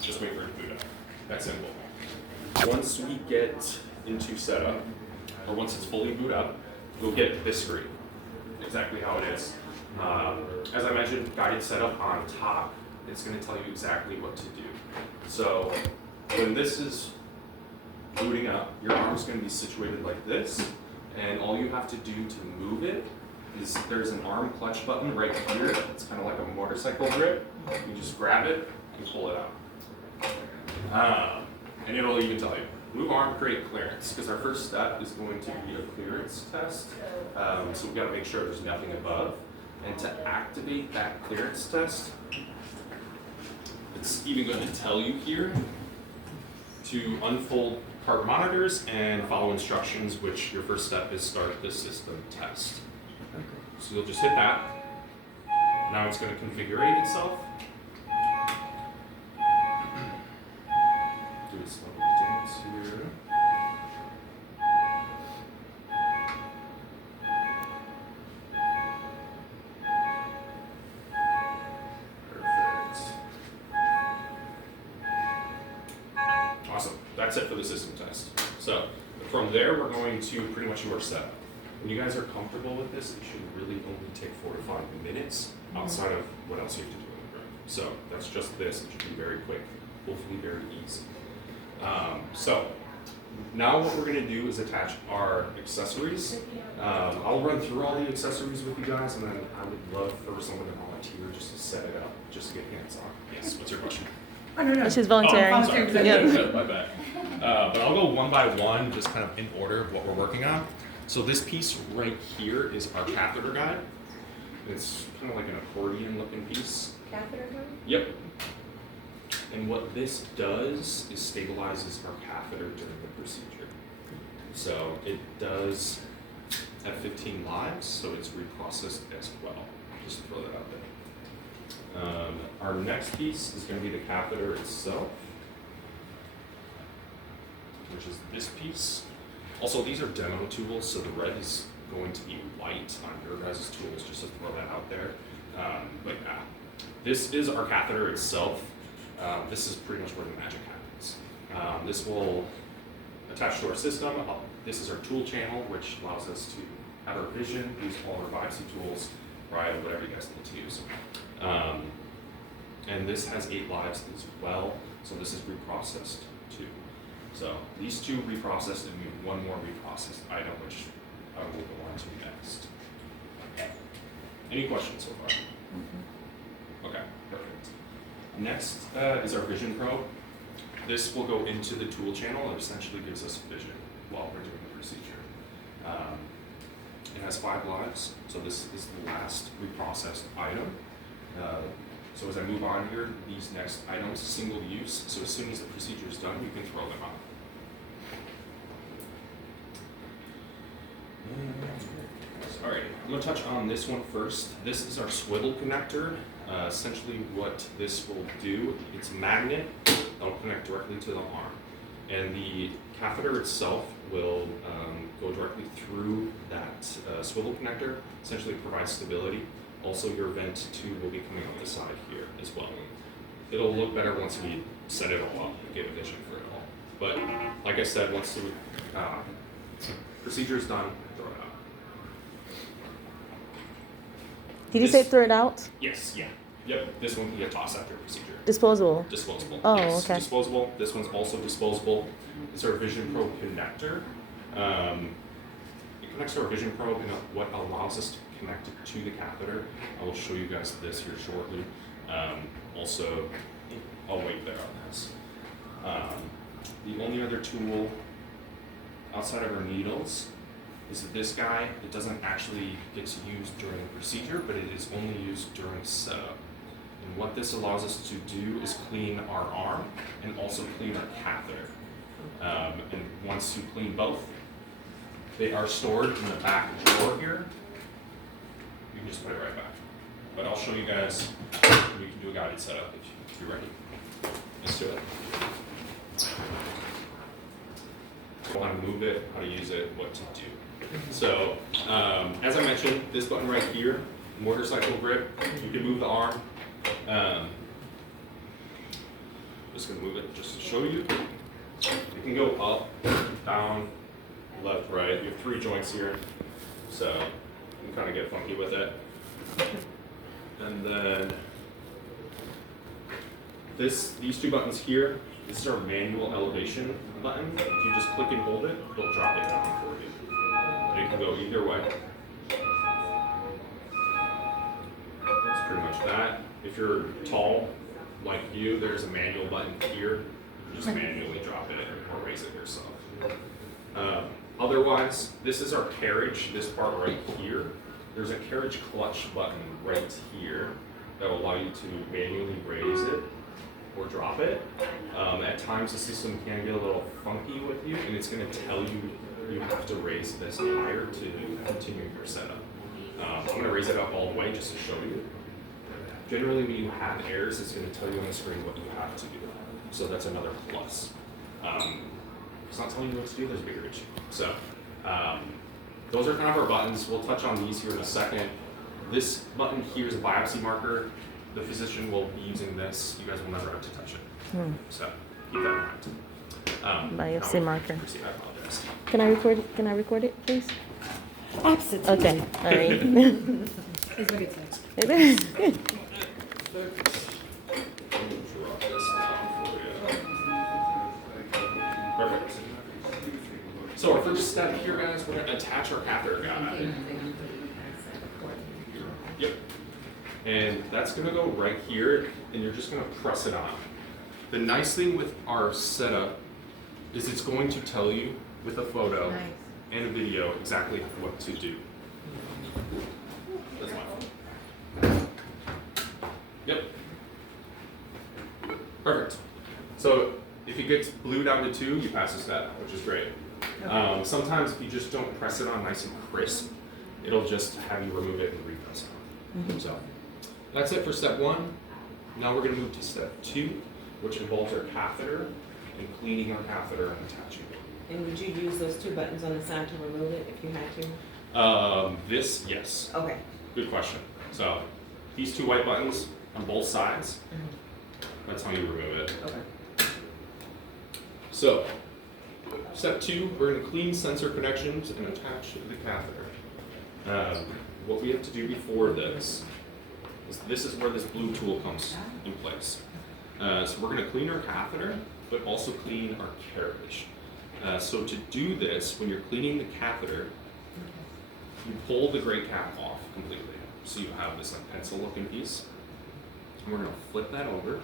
Just wait for it to boot up. That simple. Once we get into setup, or once it's fully boot up, we'll get this screen. Exactly how it is. As I mentioned, guided setup on top. It's going to tell you exactly what to do. So when this is booting up, your arm's going to be situated like this, and all you have to do to move it is there's an arm clutch button right here. It's kind of like a motorcycle grip. You just grab it and pull it out. And it'll even tell you, move arm, create clearance, because our first step is going to be a clearance test. So we've got to make sure there's nothing above. And to activate that clearance test, it's even going to tell you here to unfold part monitors and follow instructions, which your first step is start the system test. So you'll just hit that. Now it's going to configure itself. Do a slow dance here. Awesome. That's it for the system test. So from there, we're going to pretty much your setup. When you guys are comfortable with this, it should really only take 4 to 5 minutes outside of what else you have to do in the room. So that's just this. It should be very quick, hopefully very easy. So now what we're going to do is attach our accessories. I'll run through all the accessories with you guys, and then I would love for someone to volunteer just to set it up, just to get hands on. Yes, what's your question? I don't know. She's volunteering. Oh, sorry. Yep. My bad. But I'll go one by one, just kind of in order of what we're working on. So this piece right here is our catheter guide. It's kind of like an accordion looking piece. Catheter guide? Yep. And what this does is stabilizes our catheter during the procedure. So it does have 15 lives, so it's reprocessed as well. Just to throw that out there. Our next piece is going to be the catheter itself, which is this piece. Also, these are demo tools, so the red is going to be white on your guys' tools, just to throw that out there. But this is our catheter itself. This is pretty much where the magic happens. This will attach to our system. This is our tool channel, which allows us to have our vision, use all our biopsy tools, right, whatever you guys need to use. And this has 8 lives as well, so this is reprocessed too. So these 2 reprocessed, and we have 1 more reprocessed item, which I will go on to next. Any questions so far? Okay, perfect. Next is our vision probe. This will go into the tool channel. It essentially gives us vision while we're doing the procedure. It has 5 lives, so this is the last reprocessed item. So as I move on here, these next items, single use, so as soon as the procedure is done, you can throw them out. Alright, I'm going to touch on this one first. This is our swivel connector. Essentially what this will do, it's a magnet that will connect directly to the arm. And the catheter itself will go directly through that swivel connector, essentially provides stability. Also, your vent tube will be coming on the side here as well. It'll look better once we set it all up and get a vision for it all. But like I said, once the procedure is done, throw it out. Did you say throw it out? Yes, yeah. Yep, this one can get tossed after procedure. Disposable. Disposable. Oh, yes, okay. Disposable. This one's also disposable. It's our Vision Probe connector. It connects to our Vision Probe, and what allows us to connect it to the catheter. I will show you guys this here shortly. Also, I'll wait there on this. The only other tool outside of our needles is this guy. It doesn't actually get used during the procedure, but it is only used during setup. And what this allows us to do is clean our arm and also clean our catheter. And once you clean both, they are stored in the back drawer here. You can just put it right back. But I'll show you guys, we can do a guided setup if you're ready. Let's do it. How to move it, how to use it, what to do. So, as I mentioned, this button right here, motorcycle grip, you can move the arm. just gonna move it just to show you. It can go up, down, left, right. You have 3 joints here, so you can kind of get funky with it. And then these 2 buttons here, this is our manual elevation button. If you just click and hold it, it'll drop it down for you. And it can go either way. That's pretty much that. If you're tall, like you, there's a manual button here. You just manually drop it or raise it yourself. Otherwise, this is our carriage, this part right here. There's a carriage clutch button right here that will allow you to manually raise it or drop it. At times the system can get a little funky with you, and it's going to tell you you have to raise this higher to continue your setup. I'm going to raise it up all the way just to show you. Generally, when you have errors, it's going to tell you on the screen what you have to do. So that's another plus. If it's not telling you what to do, there's a bigger issue. So those are kind of our buttons. We'll touch on these here in a second. This button here is a biopsy marker. The physician will be using this. You guys will never have to touch it. So keep that in mind. Biopsy marker. I apologize. Can I record it? Can I record it, please? Absolutely. Okay. All right. Here's what it says. Let me drop this down for you. Perfect. So our first step here, guys, we're going to attach our catheter guide. Yep. And that's going to go right here, and you're just going to press it on. The nice thing with our setup is it's going to tell you with a photo and a video exactly what to do. That's my phone. Yep. Perfect. So if it gets blue down to 2, you pass the step, which is great. Okay. Sometimes if you just don't press it on nice and crisp, it'll just have you remove it and re-press it on. So that's it for step 1. Now we're going to move to step 2, which involves our catheter and cleaning our catheter and attaching it. And would you use those 2 buttons on the side to remove it if you had to? This, yes. Okay. Good question. So these 2 white buttons on both sides, that's how you remove it. Okay. So step 2, we're going to clean sensor connections and attach the catheter. What we have to do before this is where this blue tool comes in place. So we're going to clean our catheter, but also clean our carriage. So to do this, when you're cleaning the catheter, you pull the gray cap off completely. So you have this like pencil looking piece. And we're going to flip that over.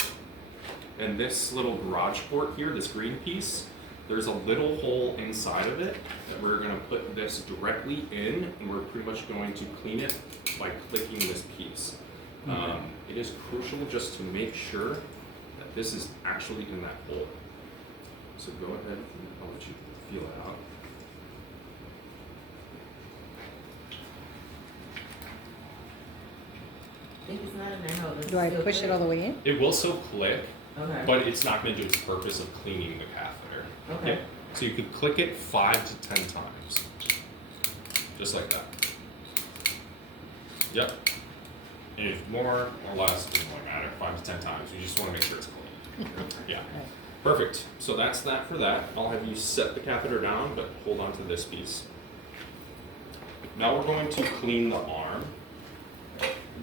And this little garage port here, this green piece, there's a little hole inside of it that we're going to put this directly in, and we're pretty much going to clean it by clicking this piece. It is crucial just to make sure that this is actually in that hole. So go ahead and I'll let you feel it out. I think it's not in there. Hold on. Do I push it all the way in? It will still click, Okay. but it's not going to do its purpose of cleaning the catheter. Okay. Yep. So you could click it 5 to 10 times, just like that. Yep. And if more or less, it doesn't really matter. 5 to 10 times. You just want to make sure it's clean. Yeah. Perfect. So that's that for that. I'll have you set the catheter down, but hold on to this piece. Now we're going to clean the arm.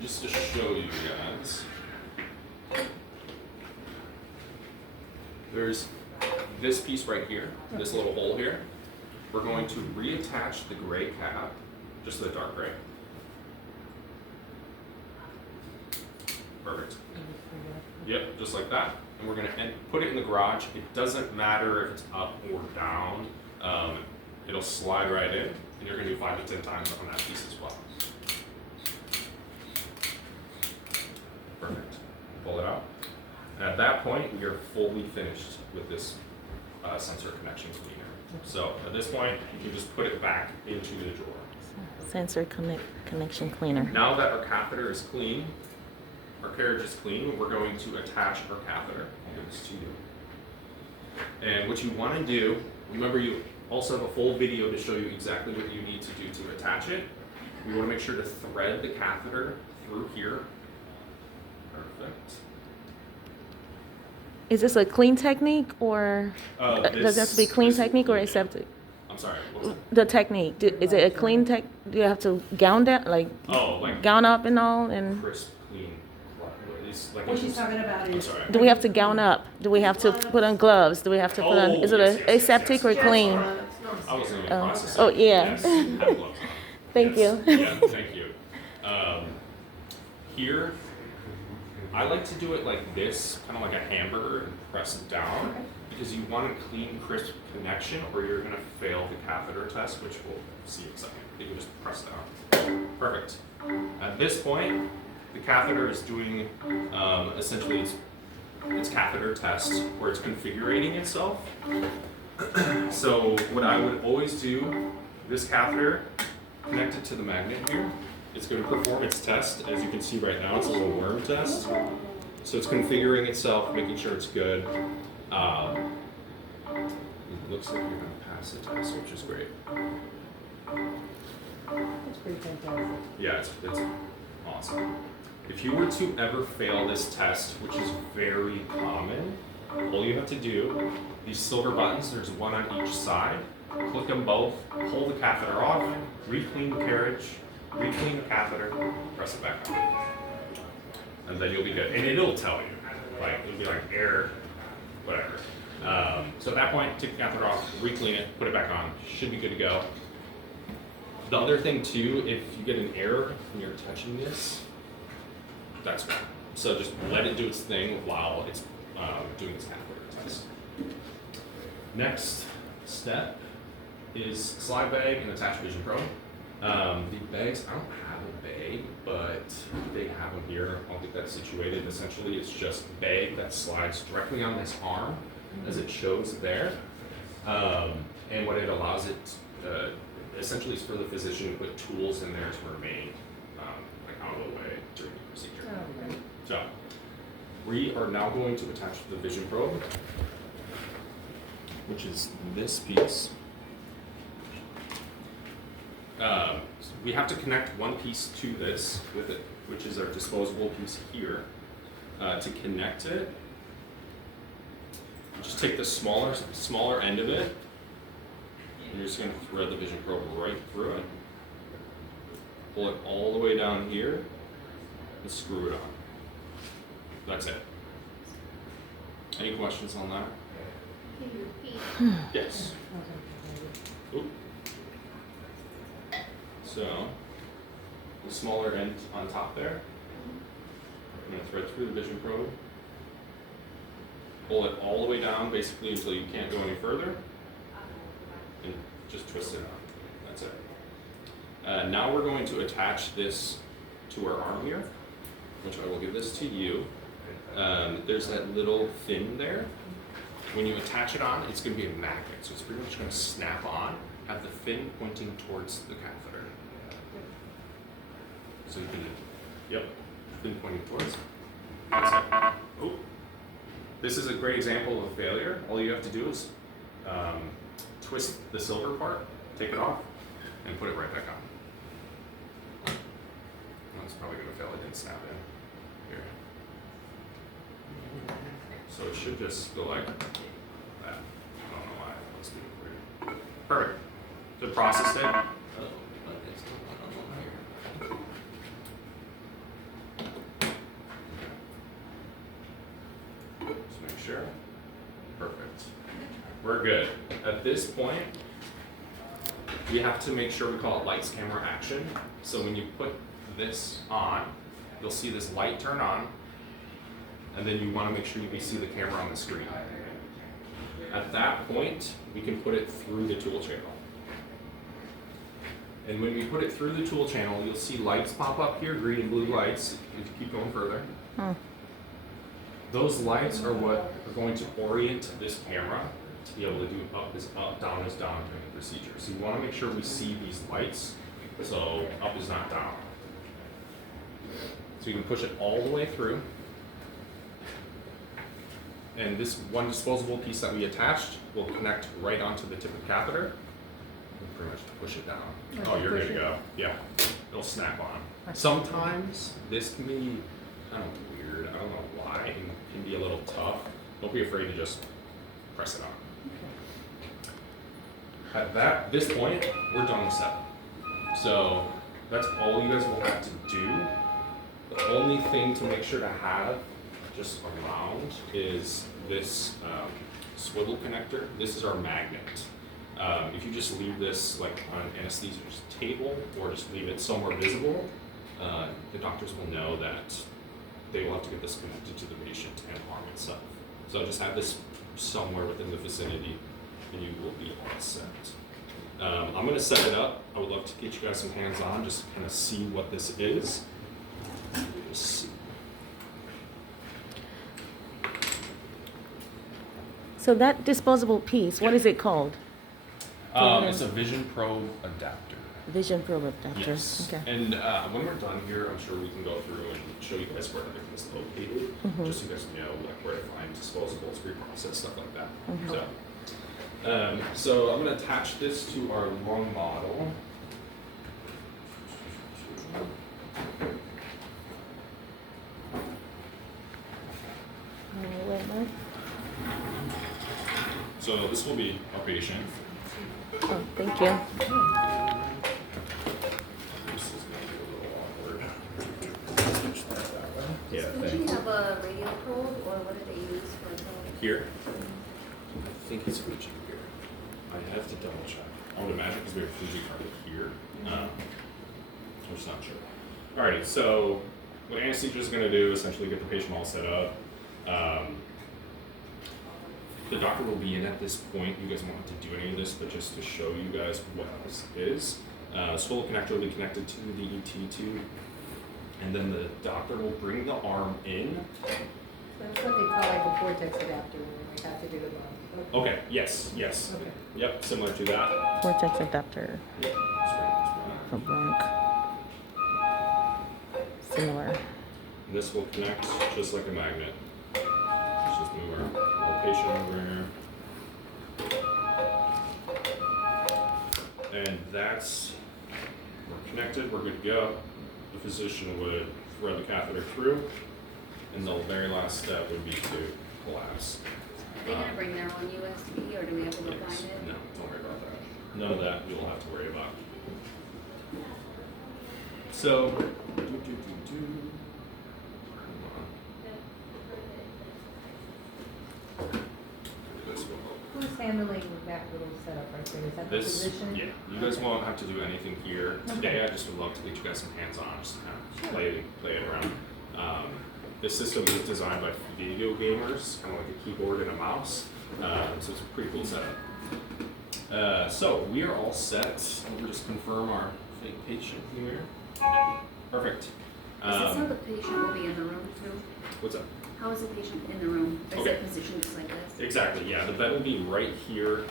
Just to show you guys. There's this piece right here, this little hole here. We're going to reattach the gray cap, just the dark gray. Perfect. Yep, just like that. And we're going to put it in the garage. It doesn't matter if it's up or down. It'll slide right in, and you're going to do 5 to 10 times on that piece as well. Perfect. Pull it out. And at that point, we are fully finished with this sensor connection cleaner. So at this point, you can just put it back into the drawer. Sensor connection cleaner. Now that our catheter is clean, our carriage is clean, we're going to attach our catheter. I'll give this to you. And what you want to do, remember you also have a full video to show you exactly what you need to do to attach it. We want to make sure to thread the catheter through here. Perfect. Is this a clean technique or does it have to be clean technique or aseptic? I'm sorry, what was The technique, is it a clean tech? Do you have to gown down, like that? Oh, like gown up and all? And crisp, clean, it's like What she's talking about I'm is. sorry. do we have to gown up? Do we have to put on gloves? Do we have to put on? Is it yes, a aseptic or Yes. clean? I wasn't even Oh. processing. Oh, yeah. Yes, have gloves on. Thank Yes. you. Yeah, thank you. Here, I like to do it like this, kind of like a hamburger, and press it down, because you want a clean, crisp connection, or you're going to fail the catheter test, which we'll see in a second. You can just press down. Perfect. At this point, the catheter is doing essentially its catheter test, where it's configuring itself. So what I would always do, this catheter connected to the magnet here, it's going to perform its test. As you can see right now, it's a little worm test. So it's configuring itself, making sure it's good. It looks like you're going to pass the test, which is great. That's pretty fantastic. Yeah, it's awesome. If you were to ever fail this test, which is very common, all you have to do, these silver buttons, there's one on each side, click them both, pull the catheter off, re-clean the carriage, re-clean the catheter, press it back on. And then you'll be good. And it'll tell you, like, it'll be like error, whatever. So at that point, take the catheter off, re-clean it, put it back on, should be good to go. The other thing too, if you get an error when you're touching this, that's fine. So just let it do its thing while it's doing its catheter test. Next step is slide bag and attach vision probe. The bags, I don't have a bag, but they have them here. I'll get that situated. Essentially, it's just a bag that slides directly on this arm, as it shows there. And what it allows it, essentially, is for the physician to put tools in there to remain like out of the way during the procedure. Oh, right. So, we are now going to attach the vision probe, which is this piece. We have to connect one piece to this with it, which is our disposable piece here. To connect it, just take the smaller end of it, and you're just going to thread the vision probe right through it. Pull it all the way down here, and screw it on. That's it. Any questions on that? Can you repeat? Yes. Oop. So, the smaller end on top there, I'm going to thread through the vision probe, pull it all the way down basically until you can't go any further, and just twist it on. That's it. Now we're going to attach this to our arm here, which I will give this to you. There's that little fin there. When you attach it on, it's going to be a magnet, so it's pretty much going to snap on, have the fin pointing towards the catheter. So you can, yep, fin pointing towards. That's it. Oh, this is a great example of a failure. All you have to do is twist the silver part, take it off, and put it right back on. That's probably going to fail. It didn't snap in. Here. So it should just go like that. I don't know why it looks weird. Perfect. To process it. Oh, what is going on here? Just make sure. Perfect. We're good. At this point, we have to make sure we call it lights, camera, action. So when you put this on, you'll see this light turn on, and then you want to make sure you see the camera on the screen. At that point, we can put it through the tool channel. And when we put it through the tool channel, you'll see lights pop up here, green and blue lights, if you keep going further. Those lights are what are going to orient this camera to be able to do up is up, down is down during the procedure. So you want to make sure we see these lights, so up is not down. So you can push it all the way through. And this one disposable piece that we attached will connect right onto the tip of the catheter. And pretty much push it down. Like Oh, you're push good to it. go. Yeah, it'll snap on. Right. Sometimes this can be, I don't know, weird. I don't know why. It can be a little tough. Don't be afraid to just press it on. At this point, we're done with setup. So that's all you guys will have to do. The only thing to make sure to have just around is this swivel connector. This is our magnet. If you just leave this like on an anesthesia's table or just leave it somewhere visible, the doctors will know that they will have to get this connected to the patient and harm itself. So just have this somewhere within the vicinity and you will be all set. I'm going to set it up. I would love to get you guys some hands-on, just kind of see what this is. Let's see. So that disposable piece, what is it called? It's a Vision Probe adapter. Vision probe adapter. Yes. Okay. And when we're done here, I'm sure we can go through and show you guys where everything is located, just so you guys know like where to find disposables, reprocess, stuff like that. So I'm going to attach this to our lung model. So this will be a patient. Oh, thank you. This is going to be a little awkward. Switch that way. Yeah, Would you have a radio probe, or what do they use for a probe? Here. I think it's Fuji here. I have to double check. I would imagine because we have Fuji card here. I'm just not sure. Alrighty, so what anesthesia is going to do is essentially get the patient all set up. The doctor will be in at this point. You guys won't have to do any of this, but just to show you guys what this is. Swivel connector will be connected to the ET tube, and then the doctor will bring the arm in. That's what they call like a vortex adapter when we have to do the bone. Okay, yes. Okay. Yep, similar to that. Vortex adapter Yep, that's right. for bronch. Similar. And this will connect just like a magnet. Let's just move our location over here. And that's, we're connected, we're good to go. The physician would thread the catheter through, and the very last step would be to collapse. Are they gonna bring their own USB, or do we have to go Yes. find it? No, don't worry about that. None of that you'll have to worry about. So, Hold on. This will help. Who's handling that little setup right there? Is that the This, physician? yeah, you guys won't have to do anything here. Today, I just would love to get you guys some hands-on, just kind of play it around. This system is designed by video gamers, kind of like a keyboard and a mouse. So it's a pretty cool setup. So we are all set. We'll just confirm our fake patient here. Perfect. Is this how the patient will be in the room too? What's up? How is the patient in the room? Is Okay. it positioned just like this? Exactly, yeah. The bed will be right here.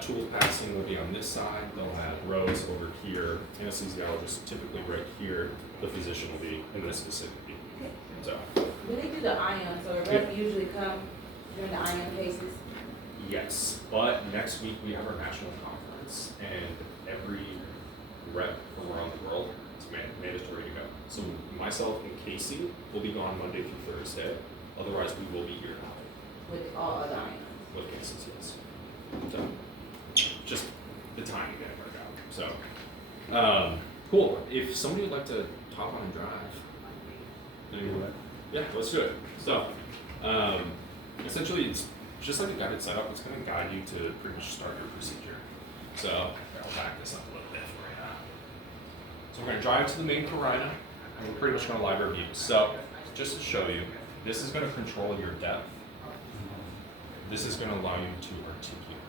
Tool passing will be on this side. They'll have rows over here. Anesthesiologist typically right here. The physician will be in this vicinity. Okay. So, Do they do the ion, so the rep usually come during the ion cases? yes. But next week we have our national conference, and every rep from around the world is mandatory to go. So myself and Casey will be gone Monday through Thursday. Otherwise, we will be here With all other ions? with cases, yes. So, just the timing didn't work out. So, cool. If somebody would like to hop on and drive, yeah, let's do it. So, essentially, it's just like a guided setup. It's going to guide you to pretty much start your procedure. So, I'll back this up a little bit for you. So, we're going to drive to the main carina, and we're pretty much going to live review. So, just to show you, this is going to control your depth. This is going to allow you to articulate.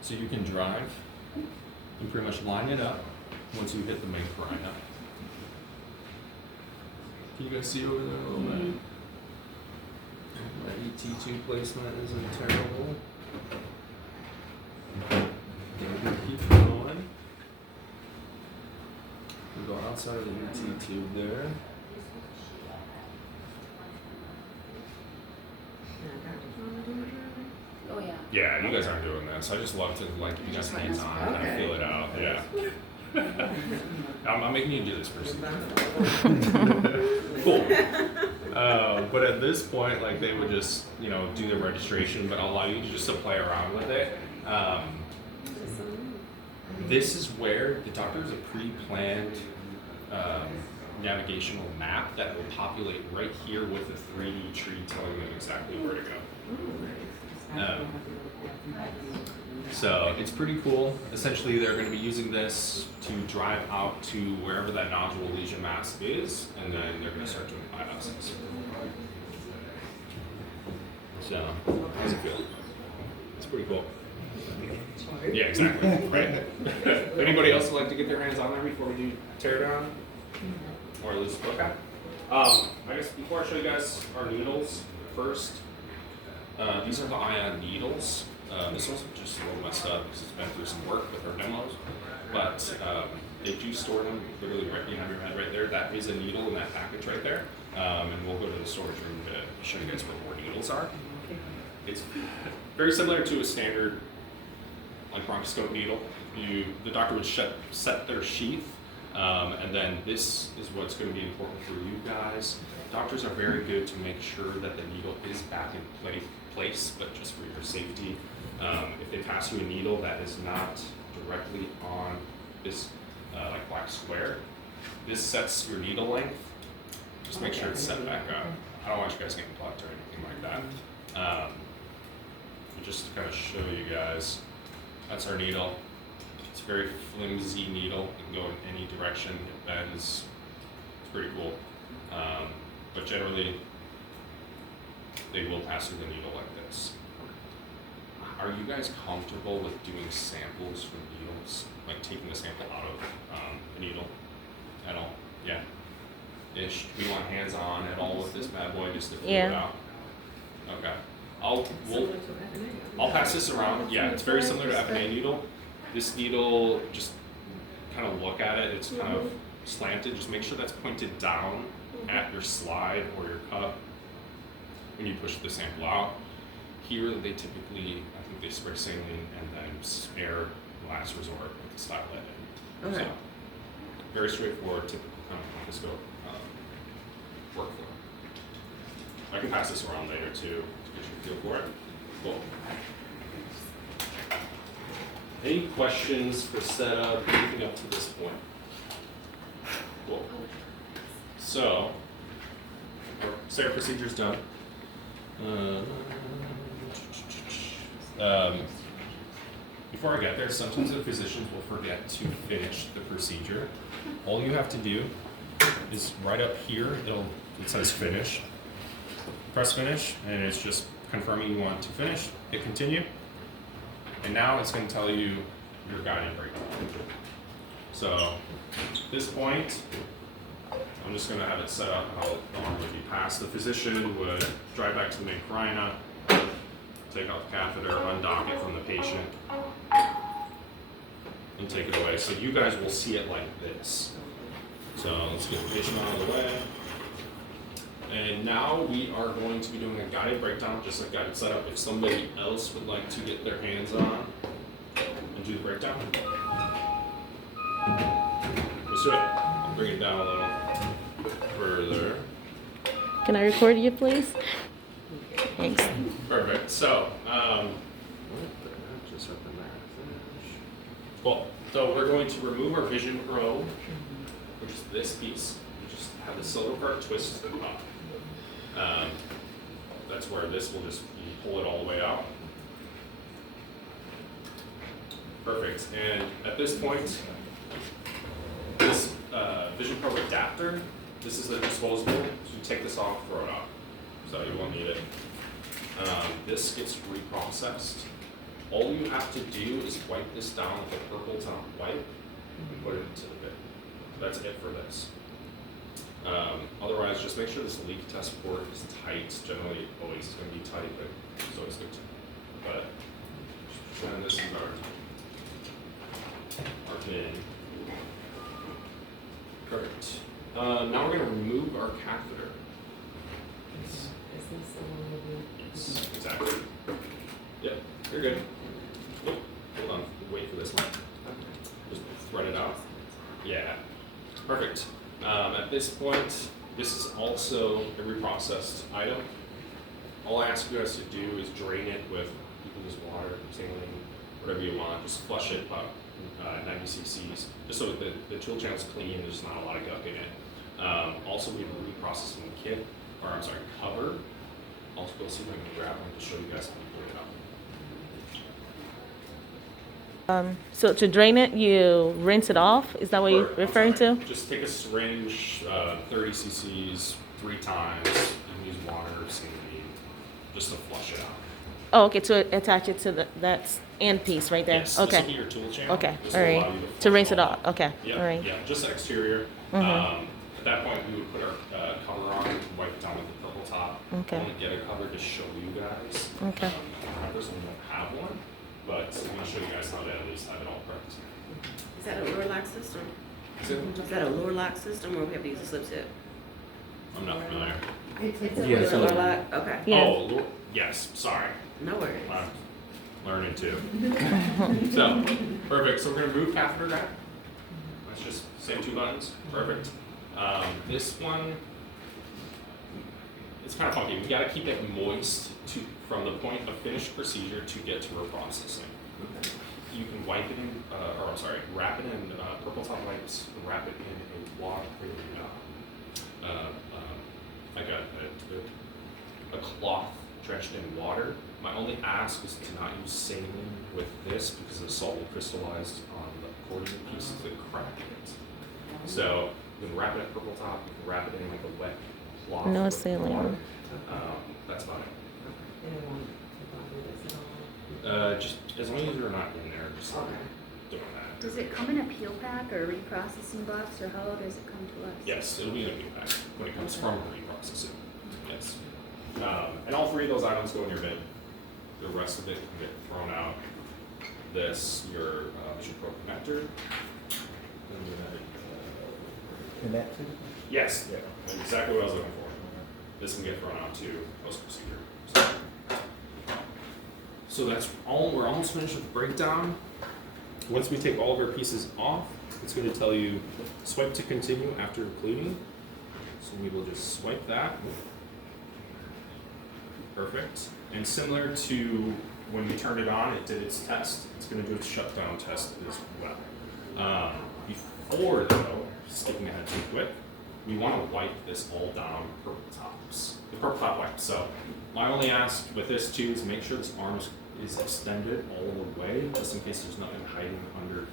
So you can drive, you pretty much line it up once you hit the main carina. Can you guys see over there a little bit? My ET2 placement isn't terrible. Keep going. We go outside of the ET tube there. Oh, yeah. Yeah, you guys aren't doing this. I just love to like you guys hands on and kind of feel it out. Yeah. I'm making you do this person. Cool. But at this point, like they would just, do their registration, but I'll allow you just to play around with it. This is where the doctor has a pre-planned navigational map that will populate right here with a 3D tree telling them exactly where to go. So it's pretty cool. Essentially, they're going to be using this to drive out to wherever that nodule lesion mass is, and then they're going to start doing biopsies. So, how's it feel? It's pretty cool. Yeah, exactly. Right. Anybody else would like to get their hands on there before we do tear down? Or at least okay. I guess before I show you guys our needles first, these are the ion needles. This one's just a little messed up because it's been through some work with our demos, but they do store them literally right behind your head right there. That is a needle in that package right there, and we'll go to the storage room to show you guys where more needles are. It's very similar to a standard like bronchoscope needle. The doctor would set their sheath, and then this is what's going to be important for you guys. Doctors are very good to make sure that the needle is back in place, but just for your safety. If they pass you a needle that is not directly on this like black square, this sets your needle length. Just make sure it's set back up. I don't want you guys getting plucked or anything like that. Just to kind of show you guys, that's our needle. It's a very flimsy needle. It can go in any direction. It bends. It's pretty cool. But generally, they will pass through the needle like this. Are you guys comfortable with doing samples from needles? Like taking the sample out of the needle at all? Yeah. Ish. Do you want hands on at all with this bad boy just to feel it out? Okay. I'll pass this around. Yeah, it's very similar to FNA needle. This needle, just kind of look at it. It's kind of slanted. Just make sure that's pointed down at your slide or your cup when you push the sample out. Here, they typically, I think they spray saline and then air last resort with the style lead in. Okay. So, very straightforward, typical kind of bronchoscope workflow. I can pass this around later too to get you a feel for it. Cool. Any questions for setup, anything up to this point? Cool. So, our setup procedure's done. Before I get there, sometimes the physicians will forget to finish the procedure. All you have to do is right up here, it says finish. Press finish, and it's just confirming you want to finish. Hit continue. And now it's going to tell you your guiding breakdown. So at this point, I'm just going to have it set up how the arm would be passed. The physician would drive back to the main carina, take out the catheter, undock it from the patient, and take it away. So you guys will see it like this. So let's get the patient out of the way. And now we are going to be doing a guided breakdown, just like guided setup. If somebody else would like to get their hands on and do the breakdown, let's do it. I'll bring it down a little further. Can I record you, please? Thanks. Perfect. So, cool. So we're going to remove our vision probe, which is this piece. We just have the silver part twist up. That's where this will just pull it all the way out. Perfect. And at this point, this vision probe adapter, this is a disposable. So you take this off, throw it out. So you won't need it. This gets reprocessed. All you have to do is wipe this down with a purple top wipe and put it into the bin. That's it for this. Otherwise, just make sure this leak test port is tight. Generally, always is going to be tight, but it's always good to. But and this is our bin. Perfect. Now we're going to remove our catheter. Exactly. Yep, you're good. Oh, hold on, wait for this one. Just thread it out. Yeah, perfect. At this point, This is also a reprocessed item. All I ask you guys to do is drain it with, you can use water, saline, whatever you want. Just flush it about 90 cc's, just so the tool channel is clean. There's not a lot of gunk in it. Also, we have a reprocessing kit, or I'm sorry, cover. I'll go see if I can grab one to show you guys how to put it out. So to drain it, you rinse it off? Is that what you're referring to? Just take a syringe, 30 cc's, 3 times. You can use water or saline, just to flush it out. Oh, okay, to attach it to that end piece right there. Yes, this will be Okay, your tool channel. okay, This all will allow right. you To flush rinse it all off, out. okay, Yeah, all right. yeah, just the exterior. Mhm. At that point, we would put our cover on, wipe it down with the purple top. Okay. I want to get a cover to show you guys. Okay. I personally don't have one, but I'm going to show you guys how to at least have it all prepped. Is that a lure lock system? Is it? Is that a lure lock system, or we have to use a slip tip? I'm not familiar. It's Yeah, Is it a so- lure lock? Okay. Yeah. Oh, yes, sorry. No worries. I'm learning too. So, perfect. So we're going to remove catheter grab. Let's just same 2 buttons. Perfect. This one, it's kind of funky. We got to keep it moist from the point of finished procedure to get to reprocessing. You can wipe it in, wrap it in purple top wipes, wrap it in a water, like a cloth drenched in water. My only ask is to not use saline with this because the salt will crystallize on the accordion pieces that crack it. So you can wrap it in purple top, you can wrap it in like a wet cloth. No with saline. water. That's about it. Just as long as you're not in there, just doing that. Does it come in a peel pack or a reprocessing box, or how does it come to us? Yes, it'll be in a new pack when it comes from reprocessing. Yes. And all 3 of those items go in your bin. The rest of it can get thrown out. This, your Vision Pro connector. Connect to? Yes, yeah, that's exactly what I was looking for. This can get thrown out too, post-procedure. So that's all, we're almost finished with the breakdown. Once we take all of our pieces off, it's going to tell you swipe to continue after cleaning. So we will just swipe that. Perfect. And similar to when we turned it on, it did its test. It's going to do its shutdown test as well. Before though, skipping ahead too quick, we want to wipe this all down purple tops. The purple top wipe. So my only ask with this too is make sure this arm is extended all the way, just in case there's nothing hiding under,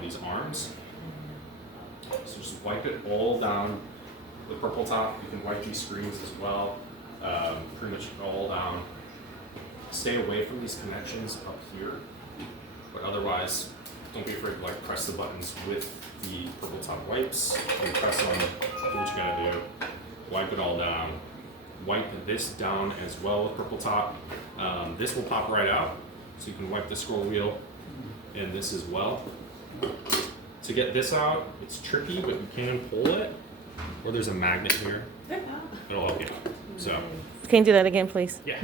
these arms. So just wipe it all down with purple top. You can wipe these screens as well. Pretty much all down. Stay away from these connections up here, but otherwise, don't be afraid to press the buttons with the purple top wipes. You press them, do what you gotta do. Wipe it all down. Wipe this down as well with purple top. This will pop right out, so you can wipe the scroll wheel and this as well. To get this out, it's tricky, but you can pull it, or there's a magnet here. It'll help you out. So, Can you do that again, please? yeah.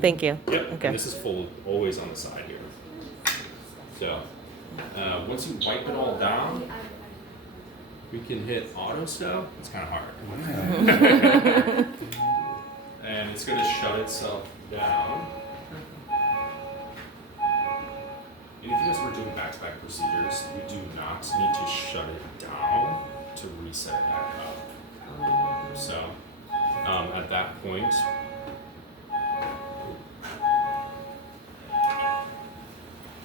Thank you. Yep, Okay. and this is full, always on the side here. So, once you wipe it all down, we can hit auto stow. It's kind of hard. And it's going to shut itself down. And if you guys were doing back-to-back procedures, you do not need to shut it down to reset it back up. So, at that point,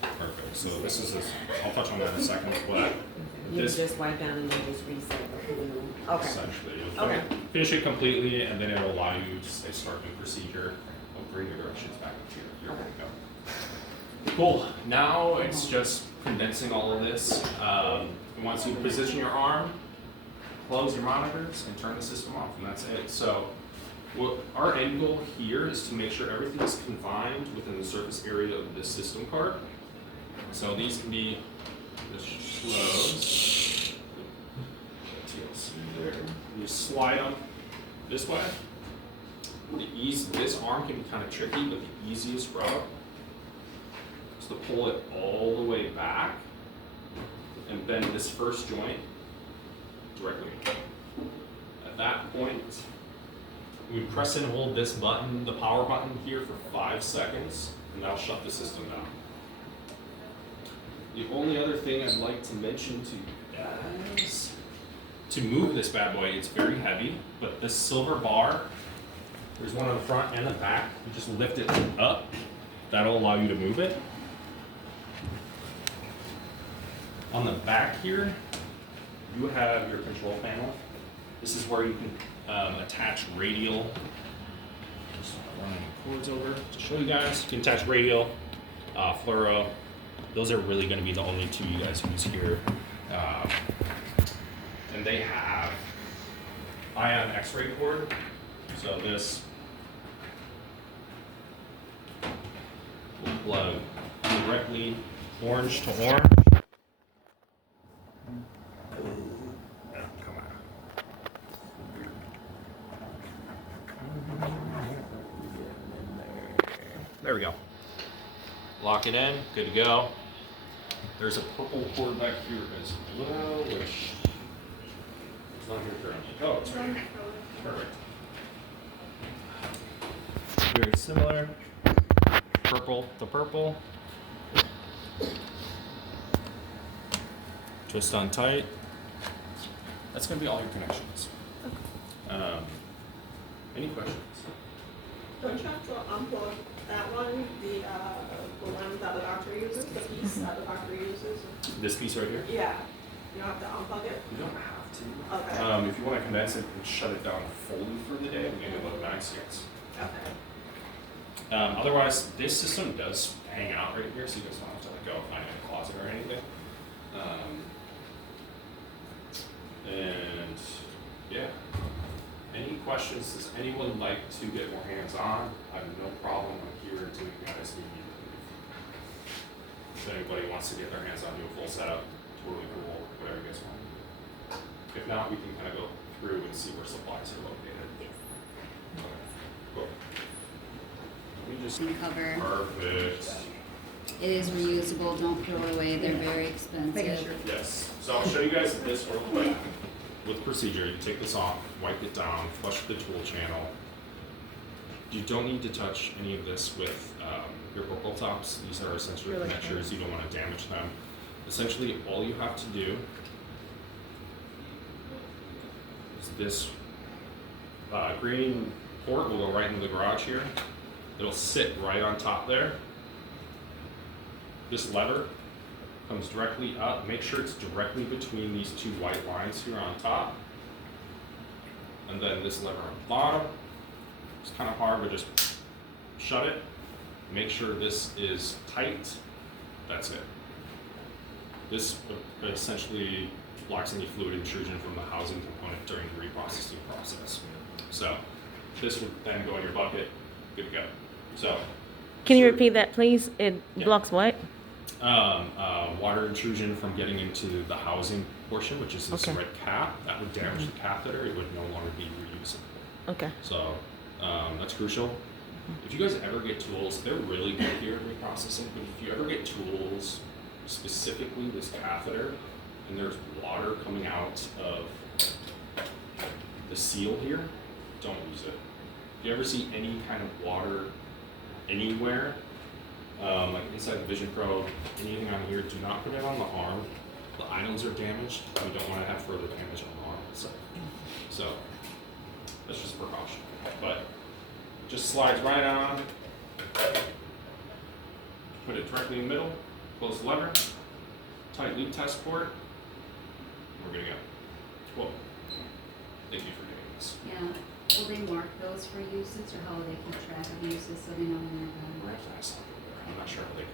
perfect. So this is I'll touch on that in a second, but You this just wipe down and then just reset. Okay. essentially, you'll Okay. finish it completely, and then it'll allow you to say start new procedure. I'll bring your directions back up to your window. Cool. Now it's just condensing all of this. Once you position your arm, close your monitors, and turn the system off, and that's it. So, our end goal here is to make sure everything is confined within the surface area of this system card. So these can be just closed. TLC there. You slide them this way. This arm can be kind of tricky, but the easiest route is to pull it all the way back and bend this first joint directly. that point, we press and hold this button, the power button here for 5 seconds, and that'll shut the system down. The only other thing I'd like to mention to you guys, to move this bad boy, it's very heavy, but this silver bar, there's one on the front and the back. You just lift it up, that'll allow you to move it. On the back here, you have your control panel. This is where you can attach radial. Just running cords over to show you guys. You can attach radial, fluoro. Those are really going to be the only two you guys use here. And they have ion X-ray cord. So this will plug directly orange to orange. Come on. There we go. Lock it in, good to go. There's a purple cord back here as well, which is not here currently. Oh, it's right here. Perfect. Very similar. Purple to purple. Twist on tight. That's going to be all your connections. Any questions? Don't you have to unplug that one, the one that the doctor uses, the piece that the doctor uses? This piece right here? Yeah. You don't have to unplug it? You don't have to. Okay. If you want to condense it and shut it down fully for the day, we can do about 9 seconds. Okay. Otherwise, this system does hang out right here, so you guys don't have to like go find it in a closet or anything. And yeah. Any questions? Does anyone like to get more hands-on? I have no problem. I'm here until you guys need me to leave. If anybody wants to get their hands on, do a full setup, totally cool, whatever you guys want. If not, we can kind of go through and see where supplies are located. Okay, cool. Let me just Cover. perfect. It is reusable, don't throw it away, they're very Making expensive. sure. Yes. So I'll show you guys this real quick. With procedure, you take this off, wipe it down, flush the tool channel. You don't need to touch any of this with your vocal tops. These are essentially Really connectors. You don't want to damage them. Essentially, all you have to do is this green port will go right into the garage here. It'll sit right on top there. This lever comes directly up. Make sure it's directly between these two white lines here on top. And then this lever on the bottom. It's kind of hard, but just shut it. Make sure this is tight. That's it. This essentially blocks any fluid intrusion from the housing component during the reprocessing process. So this would then go in your bucket, good to go. So Can you repeat that, please? It Yeah. blocks what? Water intrusion from getting into the housing portion, which is this Okay. red cap. That would damage the catheter. It would no longer be reusable. Okay. So that's crucial. If you guys ever get tools, they're really good here at reprocessing, but if you ever get tools, specifically this catheter, and there's water coming out of the seal here, don't use it. If you ever see any kind of water anywhere, like inside the Vision Pro, anything on here, do not put it on the arm. The items are damaged. We don't want to have further damage on the arm itself. So that's just a precaution. But just slides right on. Put it directly in the middle. Close the lever. Tight leak test port. We're good to go. Cool. Thank you for doing this. Yeah, will they mark those for uses, or how will they keep track of uses so they know when they're done? I'm not sure how they